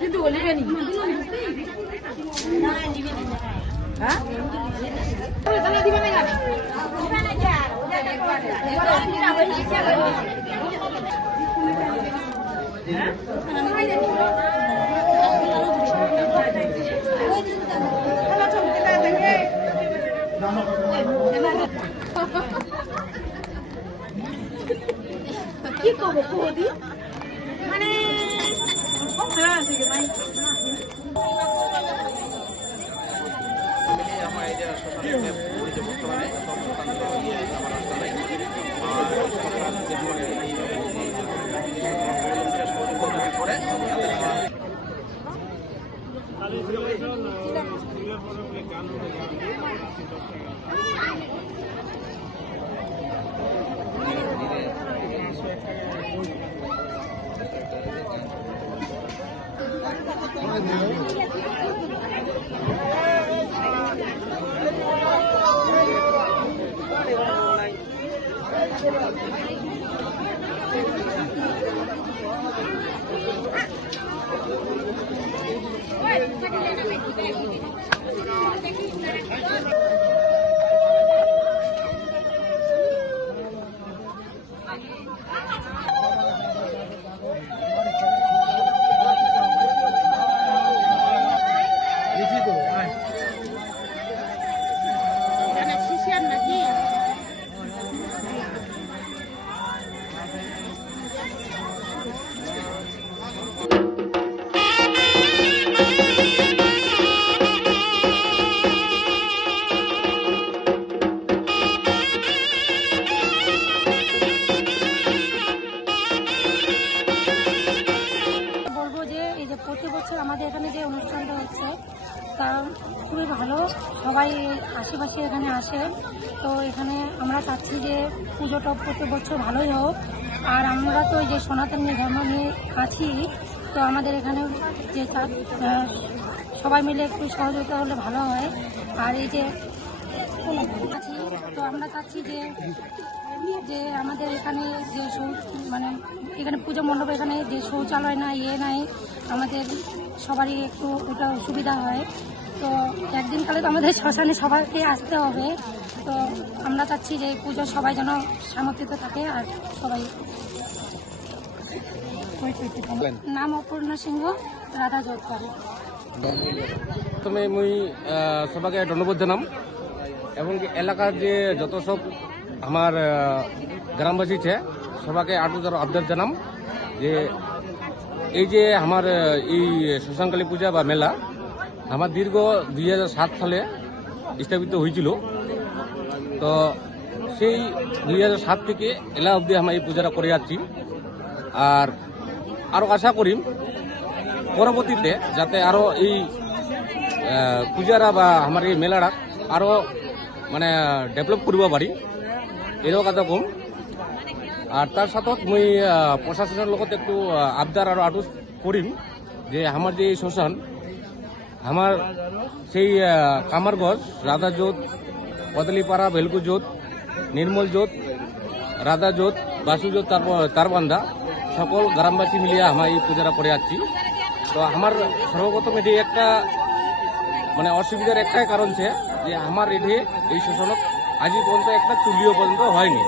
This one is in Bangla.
কিন্তু বলিবেনি হ্যাঁ দিবে না জানি কি করবো কোদি মানে প্রতি বছর আমাদের এখানে যে অনুষ্ঠানটা হচ্ছে তা খুবই ভালো, সবাই আশেপাশে এখানে আসে। তো এখানে আমরা চাচ্ছি যে পুজোটা প্রতি বছর ভালোই হোক। আর আমরা তো যে সনাতনী ধর্ম নিয়ে আছি, তো আমাদের এখানে যে সবাই মিলে একটু সহযোগিতা হলে ভালো হয়। আর এই যে আছি, তো আমরা চাচ্ছি যে আমাদের এখানে যে মানে এখানে পুজো মণ্ডপ এখানে যে শৌচালয় নাই নাই, আমাদের সবারই একটু ওটা সুবিধা হয়। তো একদিন কালে তো আমাদের শ্মশানে সবাইকে আসতে হবে। তো আমরা চাচ্ছি যে পুজো সবাই যেন সামর্থ্যে থাকে। আর সবাই নাম অপূর্ণা সিংহ, রাধা জোটকারী। প্রথমে মুই সবাইকে ধন্যবাদ জানাম এবং এলাকার যে যত সব আমার গ্রামবাসী আছে সবাইকে আরো আপডেট জানাম যে এই যে আমার এই শ্মশানকালী পূজা বা মেলা আমার দীর্ঘ 2007 সালে স্থাপিত হয়েছিল। তো সেই 2007 থেকে এলা অবধি আমরা এই পূজাটা করে যাচ্ছি। আর আরও আশা করি পরবর্তীতে যাতে আরও এই পূজারা বা আমার এই মেলাটা আরও মানে ডেভেলপ করব পারি এরকম কথা কম। আর তার সাথে মুই প্রশাসনের লগত একটু আবদার আর আটুস করিম যে আমার যে শ্মশান আমার সেই কামারগঞ্জ রাধা জোত, কদলিপাড়া ভেলকু জোত, নির্মল জোত, রাধা জোত, বাসু জোত, তারপর তারবান্ধা সকল গ্রামবাসী মিলিয়ে আমার এই পূজাটা করে যাচ্ছি। তো আমার সর্বপ্রথম এটি একটা মানে অসুবিধার একটাই কারণ যে আমার এটি এই শ্মশানত আজ পর্যন্ত একটা চুল্লিও পর্যন্ত হয়নি।